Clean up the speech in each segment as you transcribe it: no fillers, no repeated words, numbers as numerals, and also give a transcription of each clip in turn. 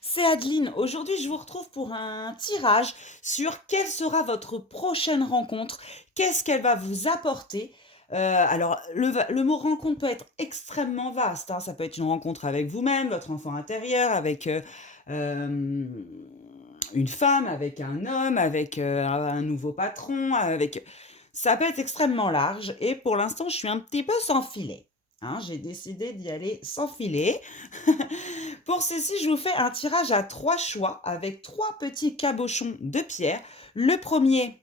c'est Adeline. Aujourd'hui, je vous retrouve pour un tirage sur quelle sera votre prochaine rencontre, qu'est-ce qu'elle va vous apporter. Alors, le mot rencontre peut être extrêmement vaste, hein. Ça peut être une rencontre avec vous-même, votre enfant intérieur, avec une femme, avec un homme, avec un nouveau patron, avec... Ça peut être extrêmement large et pour l'instant, je suis un petit peu sans filet. Hein, j'ai décidé d'y aller sans filet. Pour ceci, je vous fais un tirage à 3 choix avec 3 petits cabochons de pierre. Le premier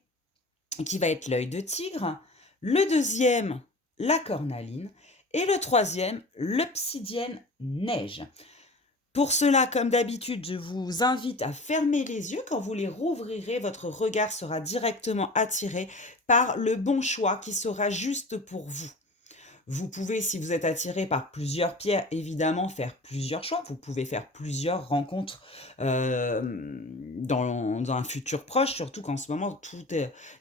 qui va être l'œil de tigre, le deuxième, la cornaline, et le troisième, l'obsidienne neige. Pour cela, comme d'habitude, je vous invite à fermer les yeux. Quand vous les rouvrirez, votre regard sera directement attiré par le bon choix qui sera juste pour vous. Vous pouvez, si vous êtes attiré par plusieurs pierres, évidemment faire plusieurs choix. Vous pouvez faire plusieurs rencontres dans un futur proche, surtout qu'en ce moment,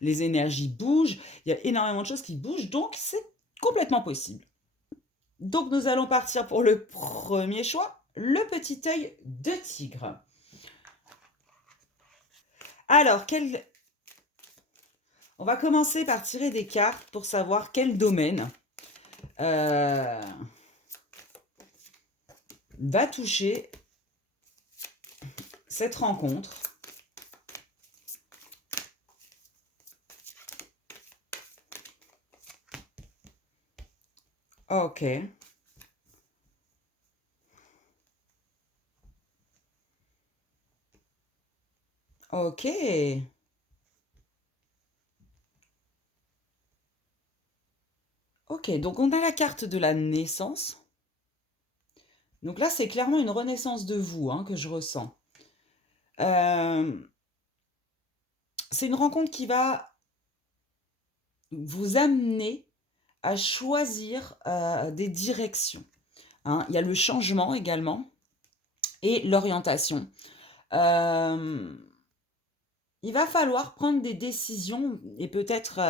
les énergies bougent. Il y a énormément de choses qui bougent, donc c'est complètement possible. Donc nous allons partir pour le premier choix, le petit œil de tigre. Alors, on va commencer par tirer des cartes pour savoir quel domaine va toucher cette rencontre. Ok. Ok. Ok, donc on a la carte de la naissance. Donc là, c'est clairement une renaissance de vous, hein, que je ressens. C'est une rencontre qui va vous amener à choisir des directions. Hein. Il y a le changement également et l'orientation. Il va falloir prendre des décisions et peut-être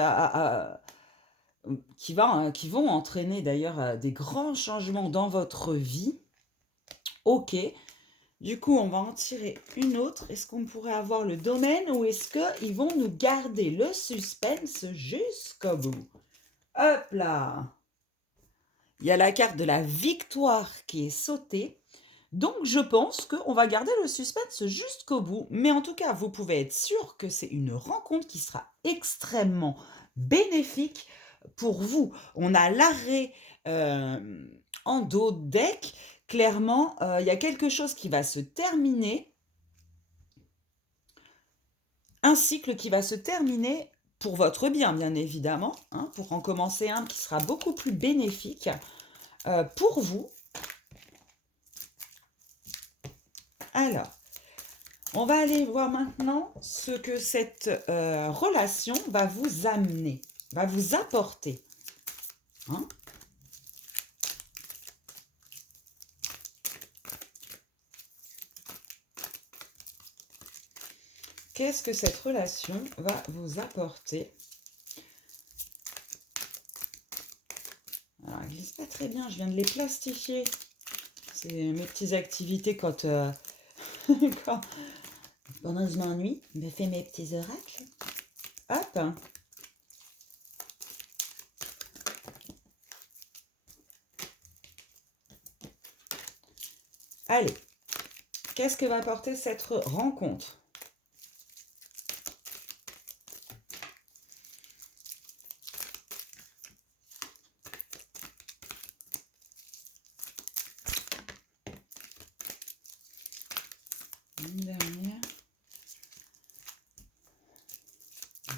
qui vont entraîner d'ailleurs des grands changements dans votre vie. Ok. Du coup, on va en tirer une autre. Est-ce qu'on pourrait avoir le domaine ou est-ce qu'ils vont nous garder le suspense jusqu'au bout? Hop là! Il y a la carte de la victoire qui est sautée. Donc, je pense qu'on va garder le suspense jusqu'au bout. Mais en tout cas, vous pouvez être sûr que c'est une rencontre qui sera extrêmement bénéfique pour vous. On a l'arrêt en dos de deck. Clairement, il y a quelque chose qui va se terminer. Un cycle qui va se terminer pour votre bien, bien évidemment. Hein, pour en commencer un qui sera beaucoup plus bénéfique pour vous. Alors, on va aller voir maintenant ce que cette relation va vous amener, va vous apporter. Hein? Qu'est-ce que cette relation va vous apporter? Alors, elle glisse pas très bien, je viens de les plastifier. C'est mes petites activités quand, pendant que je m'ennuie, je me fais mes petits oracles. Hop! Allez, qu'est-ce que va apporter cette rencontre?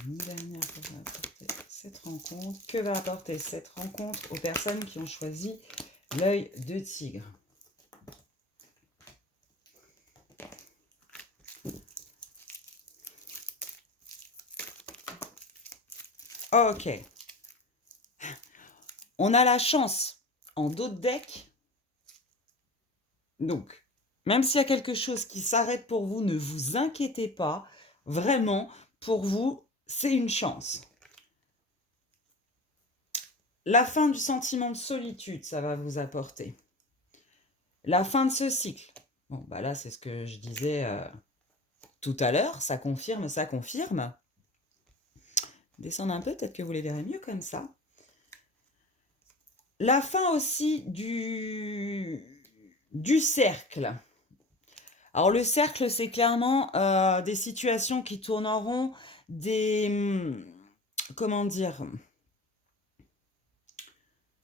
Une dernière pour apporter cette rencontre. Que va apporter cette rencontre aux personnes qui ont choisi l'œil de tigre? Ok. On a la chance en dos de deck. Donc, même s'il y a quelque chose qui s'arrête pour vous, ne vous inquiétez pas. Vraiment, pour vous, c'est une chance. La fin du sentiment de solitude, ça va vous apporter. La fin de ce cycle. Bon, bah là, c'est ce que je disais tout à l'heure, ça confirme, ça confirme. Descendre un peu, peut-être que vous les verrez mieux comme ça. La fin aussi du cercle. Alors le cercle, c'est clairement des situations qui tournent en rond, comment dire?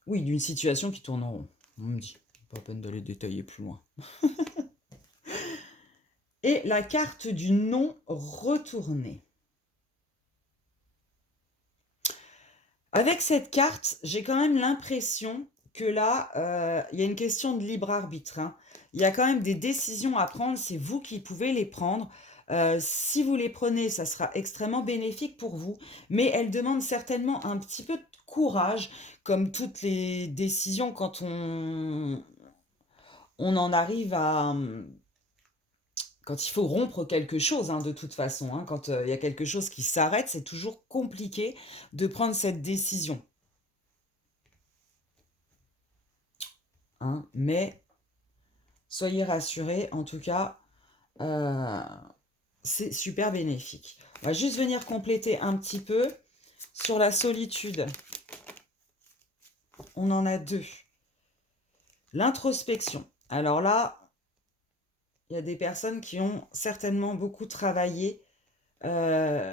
Oui, d'une situation qui tourne en rond. On me dit, pas la peine d'aller détailler plus loin. Et la carte du non retourné. Avec cette carte, j'ai quand même l'impression que là, il y a une question de libre arbitre, hein. Il y a quand même des décisions à prendre, c'est vous qui pouvez les prendre. Si vous les prenez, ça sera extrêmement bénéfique pour vous, mais elles demandent certainement un petit peu de courage, comme toutes les décisions quand on en arrive à, quand il faut rompre quelque chose, hein, de toute façon, hein. Quand, il y a quelque chose qui s'arrête, c'est toujours compliqué de prendre cette décision. Hein, mais soyez rassurés, en tout cas, c'est super bénéfique. On va juste venir compléter un petit peu sur la solitude. On en a deux. L'introspection. Alors là, il y a des personnes qui ont certainement beaucoup travaillé en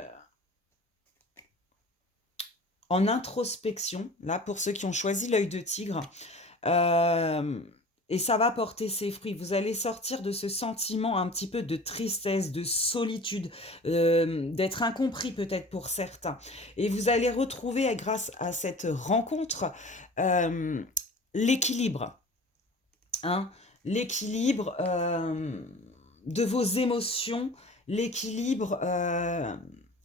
introspection, là, pour ceux qui ont choisi l'œil de tigre. Et ça va porter ses fruits. Vous allez sortir de ce sentiment un petit peu de tristesse, de solitude, d'être incompris peut-être pour certains. Et vous allez retrouver, grâce à cette rencontre, l'équilibre. Hein, l'équilibre de vos émotions, l'équilibre,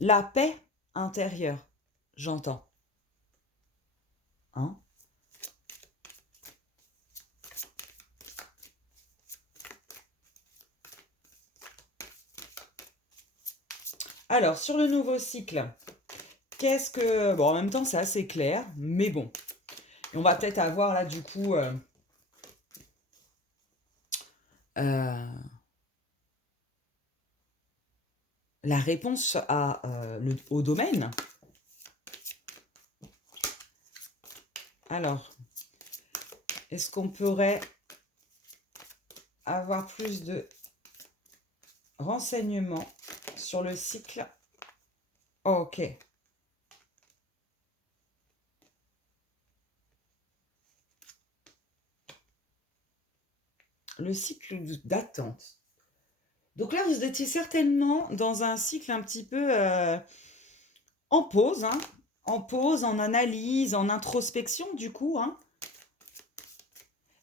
la paix intérieure, j'entends. Hein. Alors, sur le nouveau cycle, qu'est-ce que... Bon, en même temps, c'est assez clair, mais bon. On va peut-être avoir là, du coup, la réponse au domaine. Alors, est-ce qu'on pourrait avoir plus de renseignements sur le cycle? Ok. Le cycle d'attente. Donc là, vous étiez certainement dans un cycle un petit peu en pause, hein, en pause, en analyse, en introspection du coup, hein.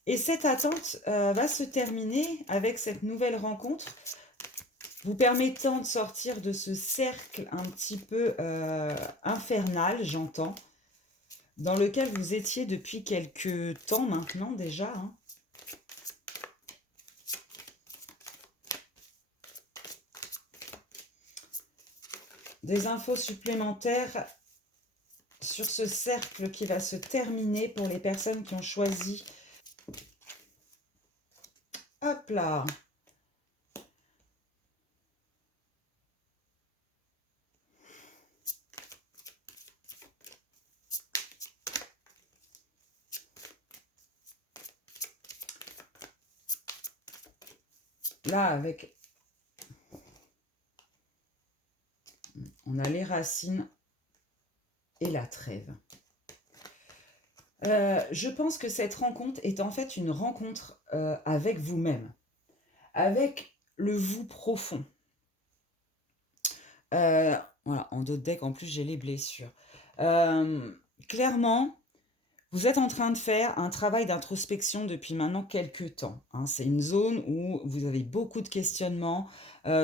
Et cette attente va se terminer avec cette nouvelle rencontre, vous permettant de sortir de ce cercle un petit peu infernal, j'entends, dans lequel vous étiez depuis quelques temps maintenant déjà, hein. Des infos supplémentaires sur ce cercle qui va se terminer pour les personnes qui ont choisi. Hop là. Là, avec... on a les racines et la trêve. Je pense que cette rencontre est en fait une rencontre avec vous-même, avec le vous profond. Voilà, en dos de deck, en plus, j'ai les blessures. Clairement, vous êtes en train de faire un travail d'introspection depuis maintenant quelques temps, hein. C'est une zone où vous avez beaucoup de questionnements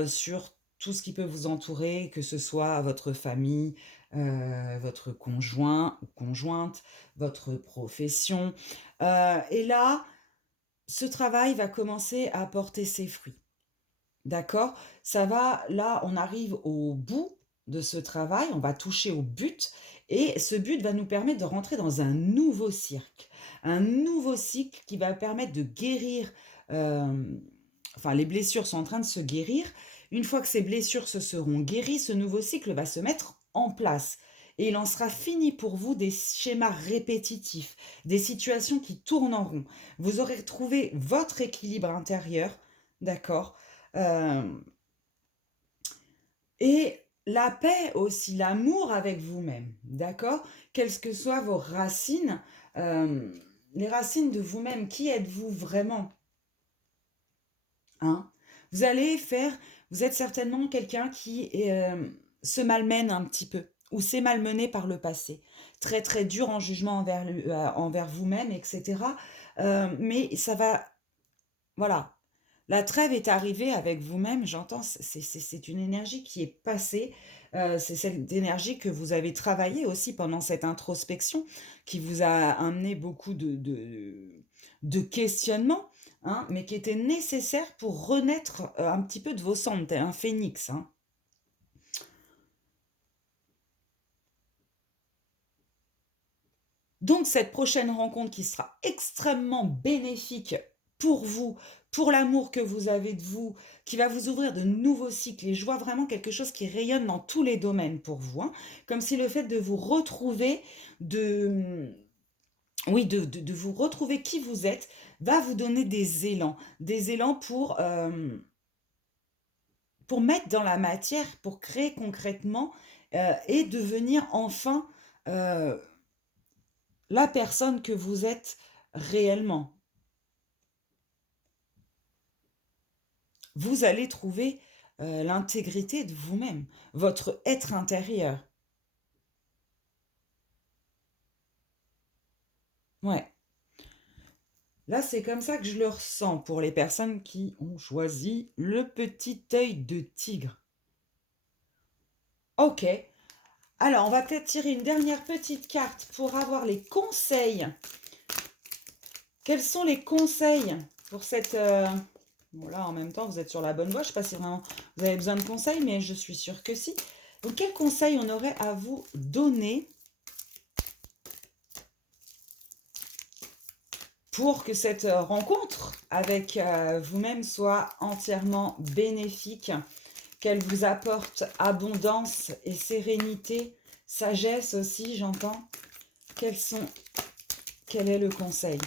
sur tout ce qui peut vous entourer, que ce soit votre famille, votre conjoint ou conjointe, votre profession. Et là, ce travail va commencer à porter ses fruits. D'accord? Ça va, là, on arrive au bout de ce travail, on va toucher au but, et ce but va nous permettre de rentrer dans un nouveau cycle. Un nouveau cycle qui va permettre de guérir enfin les blessures sont en train de se guérir. Une fois que ces blessures se seront guéries, ce nouveau cycle va se mettre en place. Et il en sera fini pour vous des schémas répétitifs, des situations qui tournent en rond. Vous aurez retrouvé votre équilibre intérieur, d'accord? Euh, et la paix aussi, l'amour avec vous-même, d'accord? Quelles que soient vos racines, euh, les racines de vous-même, qui êtes-vous vraiment? Hein? Vous allez faire, vous êtes certainement quelqu'un qui se malmène un petit peu, ou s'est malmené par le passé. Très très dur en jugement envers vous-même, etc. Mais ça va, voilà. La trêve est arrivée avec vous-même, j'entends, c'est une énergie qui est passée, c'est cette énergie que vous avez travaillée aussi pendant cette introspection, qui vous a amené beaucoup de questionnements, hein, mais qui était nécessaire pour renaître un petit peu de vos cendres, tel un phénix, hein. Donc cette prochaine rencontre qui sera extrêmement bénéfique pour vous, pour l'amour que vous avez de vous, qui va vous ouvrir de nouveaux cycles. Et je vois vraiment quelque chose qui rayonne dans tous les domaines pour vous, hein. Comme si le fait de vous retrouver, oui, de vous retrouver qui vous êtes, va vous donner des élans pour mettre dans la matière, pour créer concrètement et devenir enfin euh, la personne que vous êtes réellement. Vous allez trouver l'intégrité de vous-même, votre être intérieur. Ouais. Là, c'est comme ça que je le ressens pour les personnes qui ont choisi le petit œil de tigre. Ok. Alors, on va peut-être tirer une dernière petite carte pour avoir les conseils. Quels sont les conseils pour cette... Bon, là, en même temps, vous êtes sur la bonne voie. Je ne sais pas si vraiment vous avez besoin de conseils, mais je suis sûre que si. Donc, quels conseils on aurait à vous donner pour que cette rencontre avec vous-même soit entièrement bénéfique, qu'elle vous apporte abondance et sérénité, sagesse aussi, j'entends. Quel est le conseil?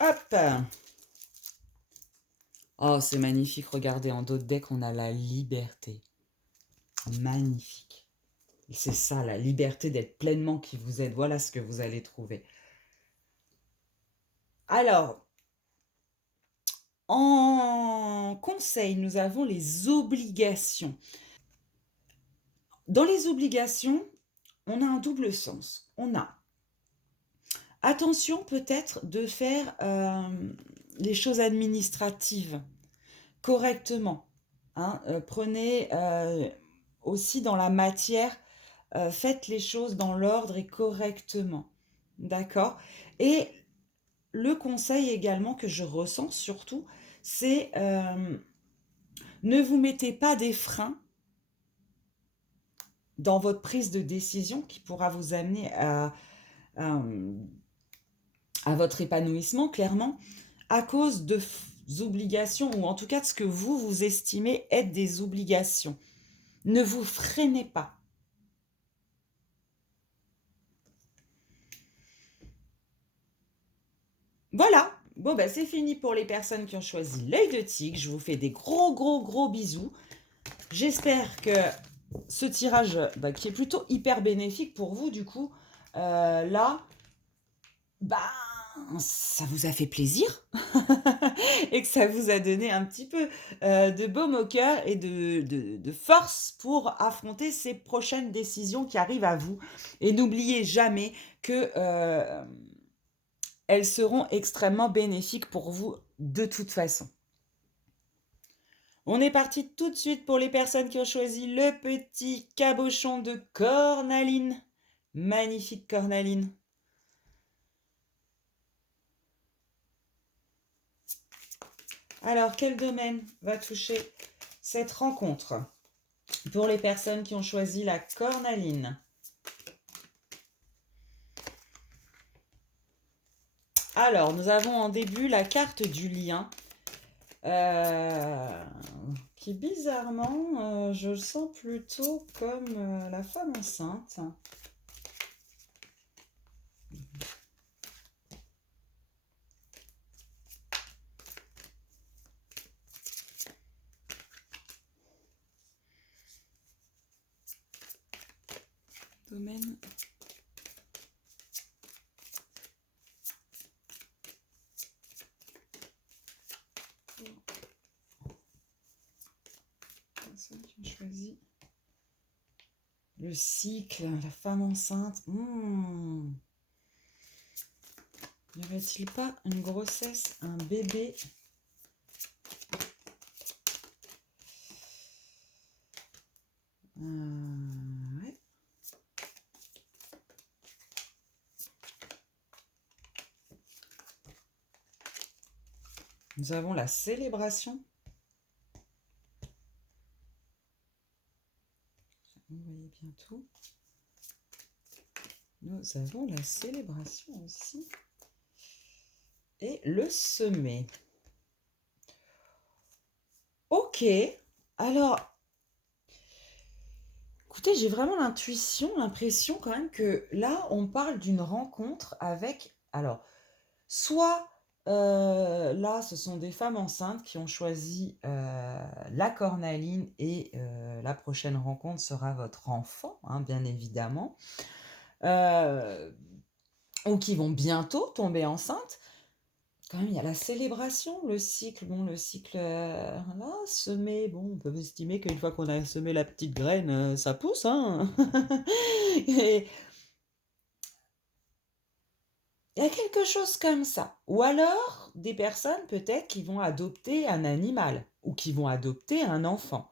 Hop! Oh, c'est magnifique. Regardez, en dos de deck, on a la liberté. Magnifique. C'est ça, la liberté d'être pleinement qui vous êtes. Voilà ce que vous allez trouver. Alors, en conseil, nous avons les obligations. Dans les obligations, on a un double sens. On a attention peut-être de faire les choses administratives correctement, hein. Prenez aussi dans la matière, faites les choses dans l'ordre et correctement. D'accord? Et le conseil également que je ressens surtout, c'est ne vous mettez pas des freins dans votre prise de décision qui pourra vous amener à votre épanouissement, clairement, à cause de obligations, ou en tout cas de ce que vous estimez être des obligations. Ne vous freinez pas. Voilà, bon ben c'est fini pour les personnes qui ont choisi l'œil de tigre. Je vous fais des gros gros gros bisous. J'espère que ce tirage, bah, qui est plutôt hyper bénéfique pour vous du coup, là, bah, ça vous a fait plaisir et que ça vous a donné un petit peu de baume au cœur et de force pour affronter ces prochaines décisions qui arrivent à vous. Et n'oubliez jamais que elles seront extrêmement bénéfiques pour vous de toute façon. On est parti tout de suite pour les personnes qui ont choisi le petit cabochon de cornaline. Magnifique cornaline. Alors, quel domaine va toucher cette rencontre pour les personnes qui ont choisi la cornaline? Alors, nous avons en début la carte du lien, qui bizarrement, je le sens plutôt comme la femme enceinte. Domaine. Personne qui a choisi le cycle, la femme enceinte. N'y aurait-il pas une grossesse, un bébé? Ouais. Nous avons la célébration. Vous voyez bien tout. Nous avons la célébration aussi. Et le semer. Ok. Alors, écoutez, j'ai vraiment l'impression quand même que là, on parle d'une rencontre avec... Alors, soit là, ce sont des femmes enceintes qui ont choisi la cornaline et la prochaine rencontre sera votre enfant, hein, bien évidemment. Ou qui vont bientôt tomber enceintes. Quand même, il y a la célébration, le cycle. Bon, le cycle, là, semer, bon, on peut estimer qu'une fois qu'on a semé la petite graine, ça pousse, hein. Et il y a quelque chose comme ça. Ou alors, des personnes peut-être qui vont adopter un animal ou qui vont adopter un enfant.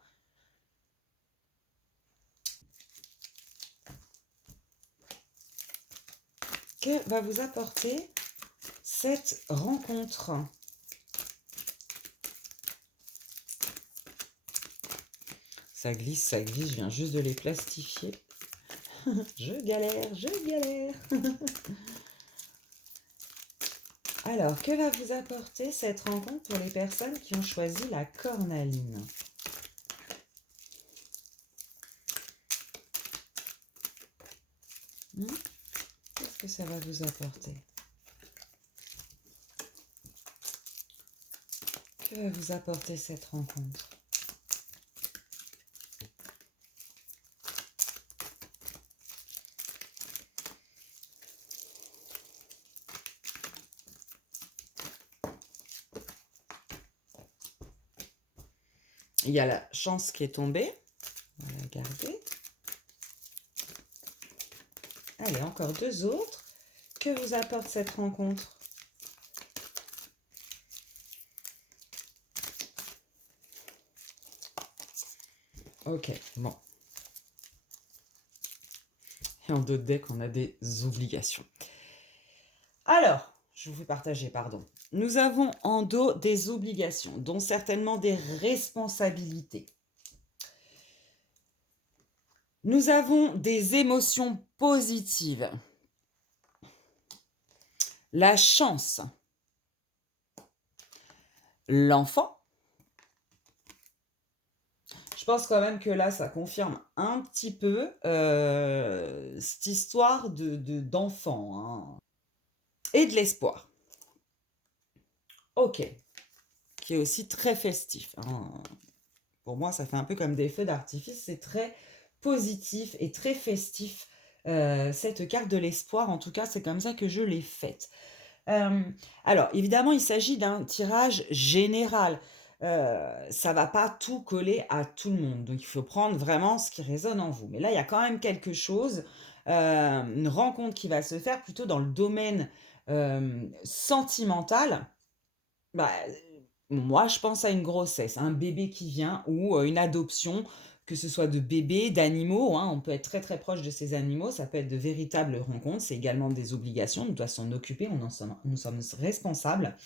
Que va vous apporter cette rencontre? Ça glisse, je viens juste de les plastifier. Je galère. Alors, que va vous apporter cette rencontre pour les personnes qui ont choisi la cornaline? Qu'est-ce que ça va vous apporter? Que va vous apporter cette rencontre? Il y a la chance qui est tombée. On va la garder. Allez, encore deux autres. Que vous apporte cette rencontre? Ok, bon. Et en d'autres decks, on a des obligations. Alors, je vous fais partager, pardon. Nous avons en dos des obligations, dont certainement des responsabilités. Nous avons des émotions positives. La chance. L'enfant. Je pense quand même que là, ça confirme un petit peu cette histoire d'enfant, hein. Et de l'espoir. Ok. Qui est aussi très festif, hein. Pour moi, ça fait un peu comme des feux d'artifice. C'est très positif et très festif, cette carte de l'espoir. En tout cas, c'est comme ça que je l'ai faite. Alors, évidemment, il s'agit d'un tirage général. Ça va pas tout coller à tout le monde. Donc, il faut prendre vraiment ce qui résonne en vous. Mais là, il y a quand même quelque chose, une rencontre qui va se faire plutôt dans le domaine sentimental. Bah, moi, je pense à une grossesse, un bébé qui vient ou une adoption, que ce soit de bébés, d'animaux, hein. On peut être très, très proche de ces animaux. Ça peut être de véritables rencontres. C'est également des obligations. On doit s'en occuper. Nous sommes responsables.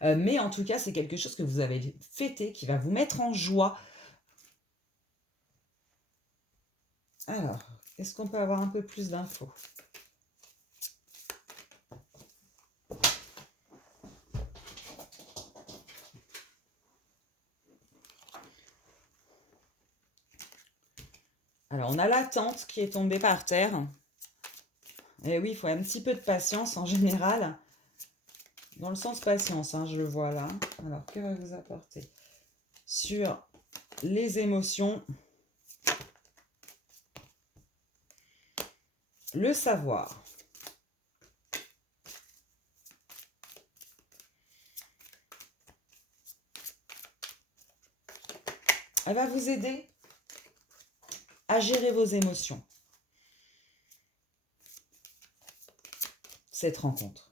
Mais en tout cas, c'est quelque chose que vous avez fêté, qui va vous mettre en joie. Alors, est-ce qu'on peut avoir un peu plus d'infos? Alors, on a la tente qui est tombée par terre. Et oui, il faut un petit peu de patience en général. Dans le sens patience, hein, je le vois là. Alors, que va vous apporter sur les émotions, le savoir. Elle va vous aider à gérer vos émotions, cette rencontre.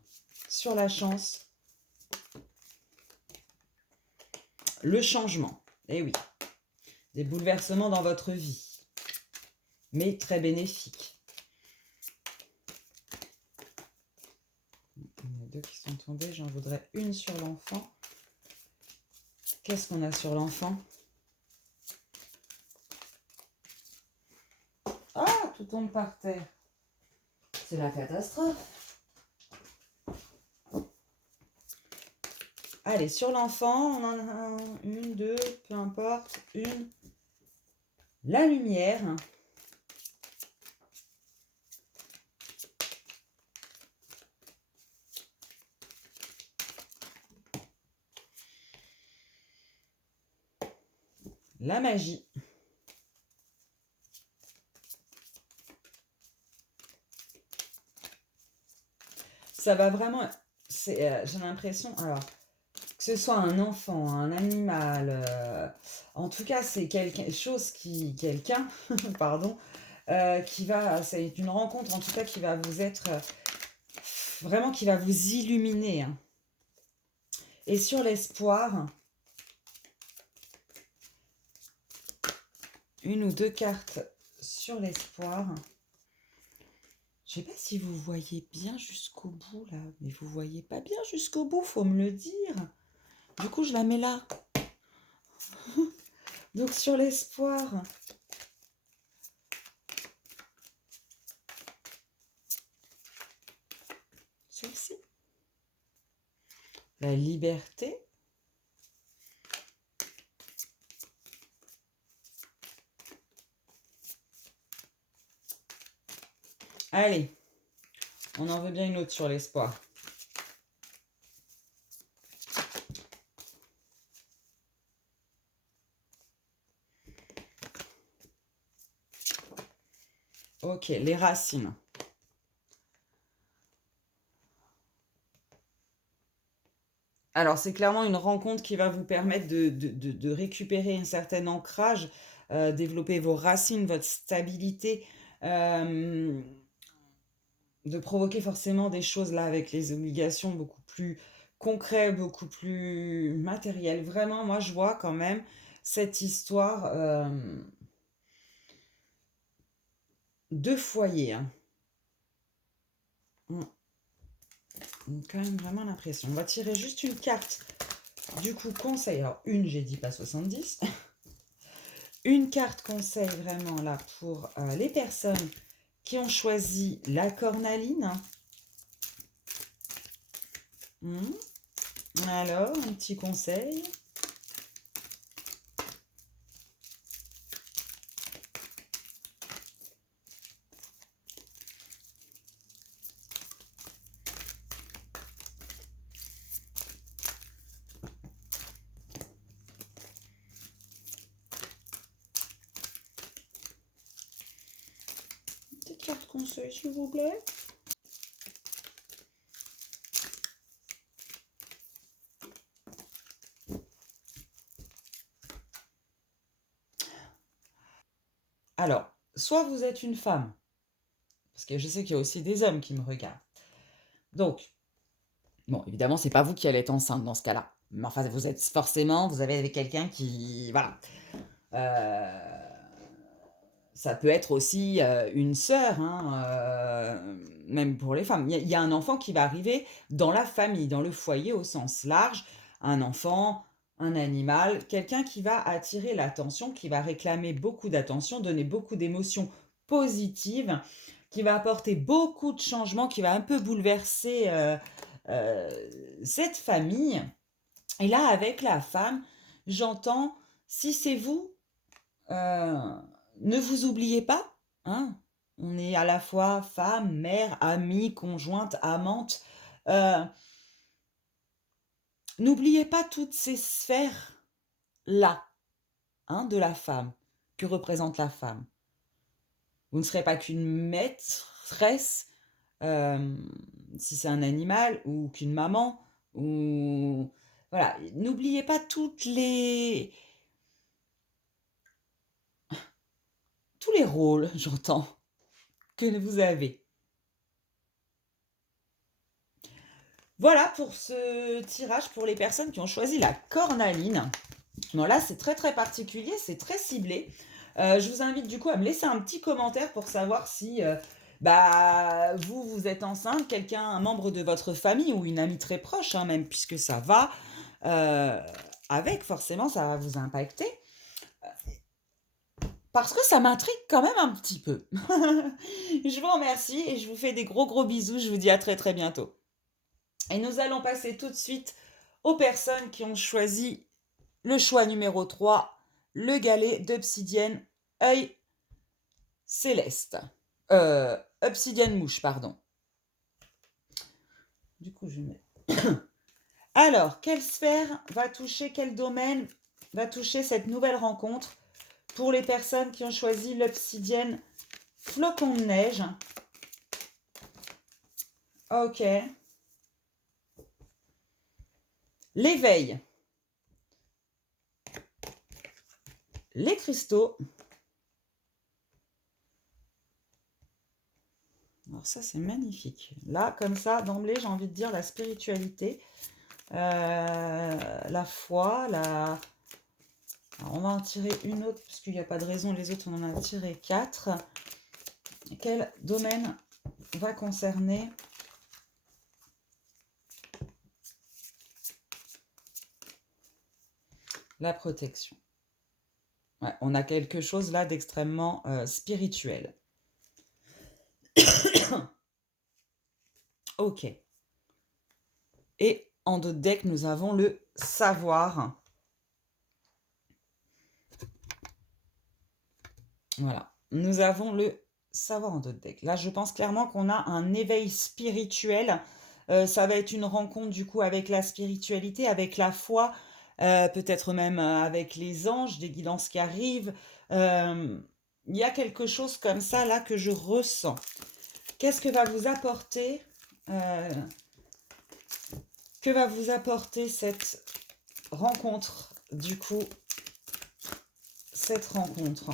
Sur la chance, le changement. Eh oui, des bouleversements dans votre vie, mais très bénéfiques. Il y en a deux qui sont tombées, j'en voudrais une sur l'enfant. Qu'est-ce qu'on a sur l'enfant? Ah, tout tombe par terre. C'est la catastrophe. Allez, sur l'enfant, on en a une, deux, peu importe, une. La lumière. La magie. Ça va vraiment... j'ai l'impression... Alors, que ce soit un enfant, un animal... en tout cas, c'est quelque chose qui... Quelqu'un, pardon, qui va... C'est une rencontre, en tout cas, qui va vous être... vraiment, qui va vous illuminer. Hein. Et sur l'espoir... Une ou deux cartes sur l'espoir. Je ne sais pas si vous voyez bien jusqu'au bout, là. Mais vous voyez pas bien jusqu'au bout, faut me le dire. Du coup, je la mets là. Donc, sur l'espoir. Celle-ci. La liberté. Allez. On en veut bien une autre sur l'espoir. Ok, les racines. Alors, c'est clairement une rencontre qui va vous permettre de récupérer un certain ancrage, développer vos racines, votre stabilité, de provoquer forcément des choses là avec les obligations beaucoup plus concrètes, beaucoup plus matérielles. Vraiment, moi, je vois quand même cette histoire de foyer. Hein. On a quand même vraiment l'impression. On va tirer juste une carte. Du coup, conseil. Alors, une, j'ai dit pas 70. Une carte conseil vraiment là pour les personnes qui ont choisi la cornaline. Alors, un petit conseil. Petite carte conseil, s'il vous plaît. Alors, soit vous êtes une femme, parce que je sais qu'il y a aussi des hommes qui me regardent. Donc, bon, évidemment, c'est pas vous qui allez être enceinte dans ce cas-là. Mais enfin, vous êtes forcément, vous avez quelqu'un qui... Voilà. Ça peut être aussi une sœur, hein, même pour les femmes. Il y a un enfant qui va arriver dans la famille, dans le foyer au sens large. Un enfant, un animal, quelqu'un qui va attirer l'attention, qui va réclamer beaucoup d'attention, donner beaucoup d'émotions positives, qui va apporter beaucoup de changements, qui va un peu bouleverser cette famille. Et là, avec la femme, j'entends, si c'est vous, ne vous oubliez pas, hein, on est à la fois femme, mère, amie, conjointe, amante. Heu, N'oubliez pas toutes ces sphères-là, hein, de la femme, que représente la femme. Vous ne serez pas qu'une maîtresse, hem, si c'est un animal ou qu'une maman ou voilà, n'oubliez pas toutes les tous les rôles, j'entends, que vous avez. Voilà pour ce tirage pour les personnes qui ont choisi la cornaline. Bon là, c'est très, très particulier, c'est très ciblé. Je vous invite du coup à me laisser un petit commentaire pour savoir si, bah, vous êtes enceinte, quelqu'un un membre de votre famille ou une amie très proche, hein, même puisque ça va, heu, avec forcément ça va vous impacter. Parce que ça m'intrigue quand même un petit peu. Je vous remercie et je vous fais des gros, gros bisous. Je vous dis à très, très bientôt. Et nous allons passer tout de suite aux personnes qui ont choisi le choix numéro 3, le galet d'obsidienne œil céleste. Obsidienne mouche, pardon. Du coup, je mets. Alors, quelle sphère va toucher, quel domaine va toucher cette nouvelle rencontre pour les personnes qui ont choisi l'obsidienne flocon de neige? Ok. L'éveil. Les cristaux. Alors ça, c'est magnifique. Là, comme ça, d'emblée, j'ai envie de dire la spiritualité, la foi, la... Alors, on va en tirer une autre, parce qu'il n'y a pas de raison, les autres, on en a tiré 4. Quel domaine va concerner la protection? Ouais, on a quelque chose là d'extrêmement spirituel. Ok. Et en dos de deck, nous avons le savoir. Voilà. Nous avons le savoir en dos de deck. Là, je pense clairement qu'on a un éveil spirituel. Ça va être une rencontre du coup avec la spiritualité, avec la foi, peut-être même avec les anges, des guidances qui arrivent. Il y a quelque chose comme ça là que je ressens. Qu'est-ce que va vous apporter que va vous apporter cette rencontre, du coup, cette rencontre?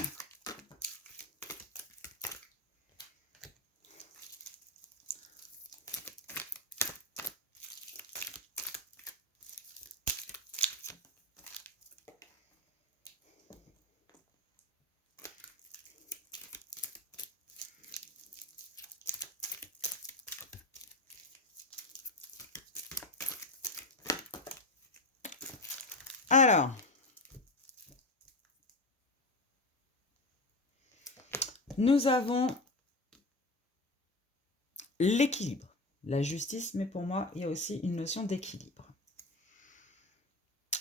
Alors, nous avons l'équilibre, la justice, mais pour moi, il y a aussi une notion d'équilibre.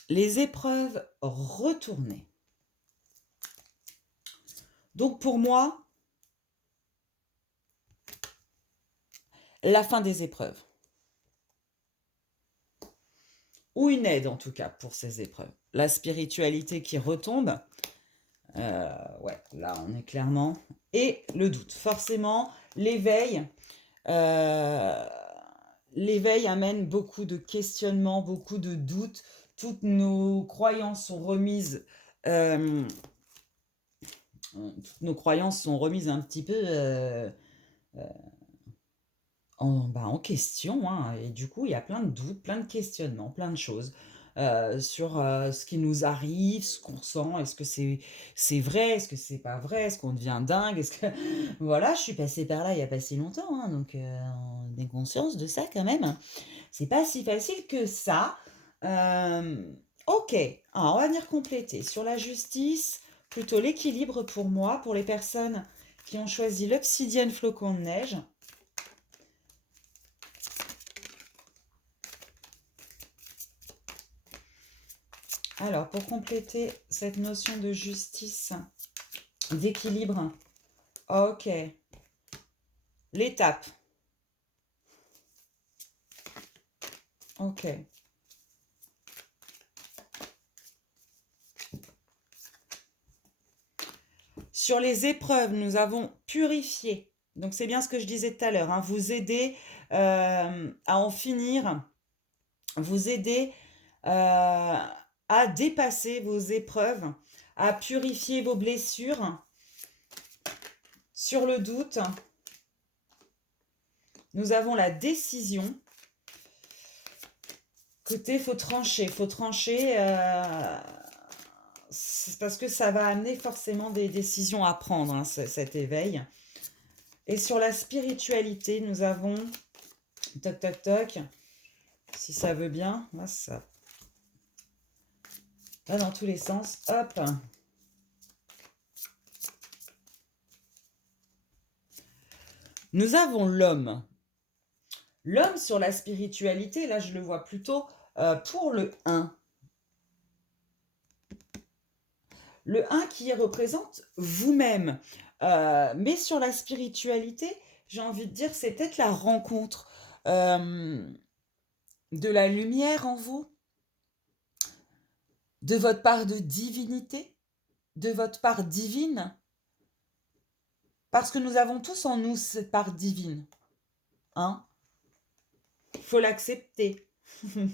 Les épreuves retournées. Donc pour moi, la fin des épreuves. Ou une aide en tout cas pour ces épreuves. La spiritualité qui retombe. Ouais, là on est clairement. Et le doute. Forcément, l'éveil. L'éveil amène beaucoup de questionnements, beaucoup de doutes. Toutes nos croyances sont remises. Toutes nos croyances sont remises un petit peu en question, hein, et du coup, il y a plein de doutes, plein de questionnements, plein de choses, sur, ce qui nous arrive, ce qu'on ressent. Est-ce que c'est vrai? Est-ce que c'est pas vrai? Est-ce qu'on devient dingue? Est-ce que voilà, je suis passée par là il y a pas si longtemps, hein, donc on ait conscience de ça quand même. C'est pas si facile que ça. OK, alors on va venir compléter. Sur la justice, plutôt l'équilibre pour moi, pour les personnes qui ont choisi l'obsidienne flocon de neige. Alors, pour compléter cette notion de justice, d'équilibre. Ok. L'étape. Ok. Sur les épreuves, nous avons purifié. Donc c'est bien ce que je disais tout à l'heure, hein, vous aider à en finir, vous aider à dépasser vos épreuves, à purifier vos blessures. Sur le doute, nous avons la décision. Écoutez, faut trancher, c'est parce que ça va amener forcément des décisions à prendre, hein, cet éveil. Et sur la spiritualité, nous avons, toc toc toc, si ça veut bien, là, ça va dans tous les sens, hop. Nous avons l'homme. L'homme sur la spiritualité, là je le vois plutôt pour le 1. Le 1 qui représente vous-même. Mais sur la spiritualité, j'ai envie de dire, c'est peut-être la rencontre de la lumière en vous, de votre part de divinité, de votre part divine. Parce que nous avons tous en nous cette part divine. Hein? Il faut l'accepter.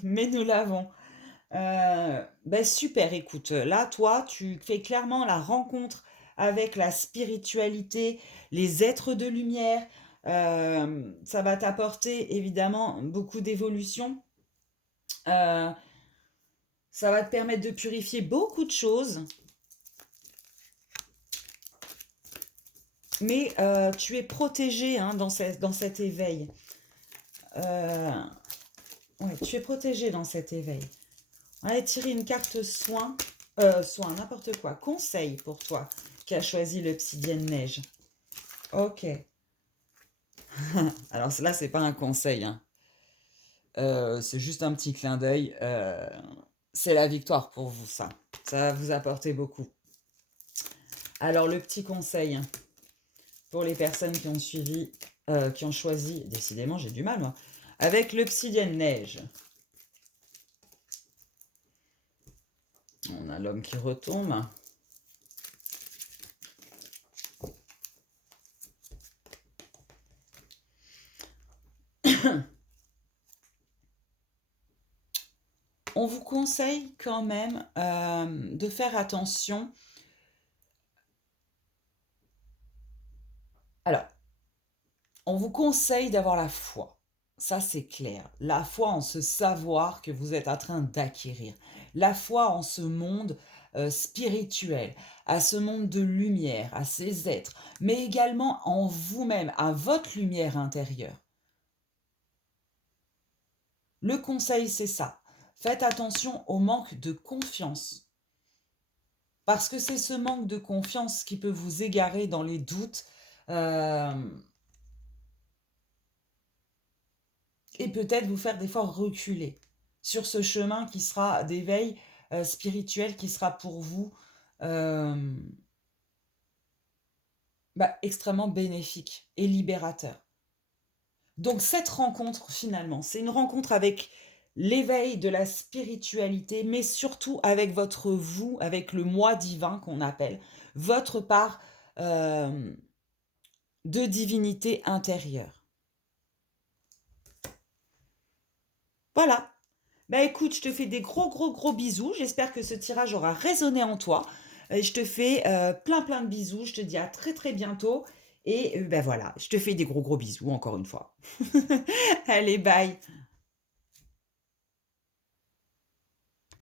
Mais nous l'avons. Ben super, écoute, là, toi, tu fais clairement la rencontre avec la spiritualité, les êtres de lumière. Ça va t'apporter évidemment beaucoup d'évolution. Ça va te permettre de purifier beaucoup de choses. Mais tu es protégé, hein, dans cet éveil. Ouais, tu es protégé dans cet éveil. On va tirer une carte soin, n'importe quoi, conseil pour toi qui as choisi l'obsidienne neige. Ok. Alors là, c'est pas un conseil, hein. C'est juste un petit clin d'œil. C'est la victoire pour vous, ça. Ça va vous apporter beaucoup. Alors, le petit conseil, hein, pour les personnes qui ont suivi, qui ont choisi, décidément, j'ai du mal, moi, avec l'obsidienne neige. On a l'homme qui retombe. On vous conseille quand même de faire attention. Alors, on vous conseille d'avoir la foi. Ça, c'est clair. La foi en ce savoir que vous êtes en train d'acquérir. La foi en ce monde spirituel, à ce monde de lumière, à ces êtres, mais également en vous-même, à votre lumière intérieure. Le conseil, c'est ça. Faites attention au manque de confiance. Parce que c'est ce manque de confiance qui peut vous égarer dans les doutes et peut-être vous faire des fois reculer sur ce chemin qui sera d'éveil spirituel, qui sera pour vous extrêmement bénéfique et libérateur. Donc cette rencontre, finalement, c'est une rencontre avec l'éveil de la spiritualité, mais surtout avec votre vous, avec le moi divin qu'on appelle, votre part de divinité intérieure. Voilà. Bah écoute, je te fais des gros gros gros bisous. J'espère que ce tirage aura résonné en toi. Je te fais plein plein de bisous. Je te dis à très très bientôt. Et ben voilà, je te fais des gros gros bisous encore une fois. Allez, bye.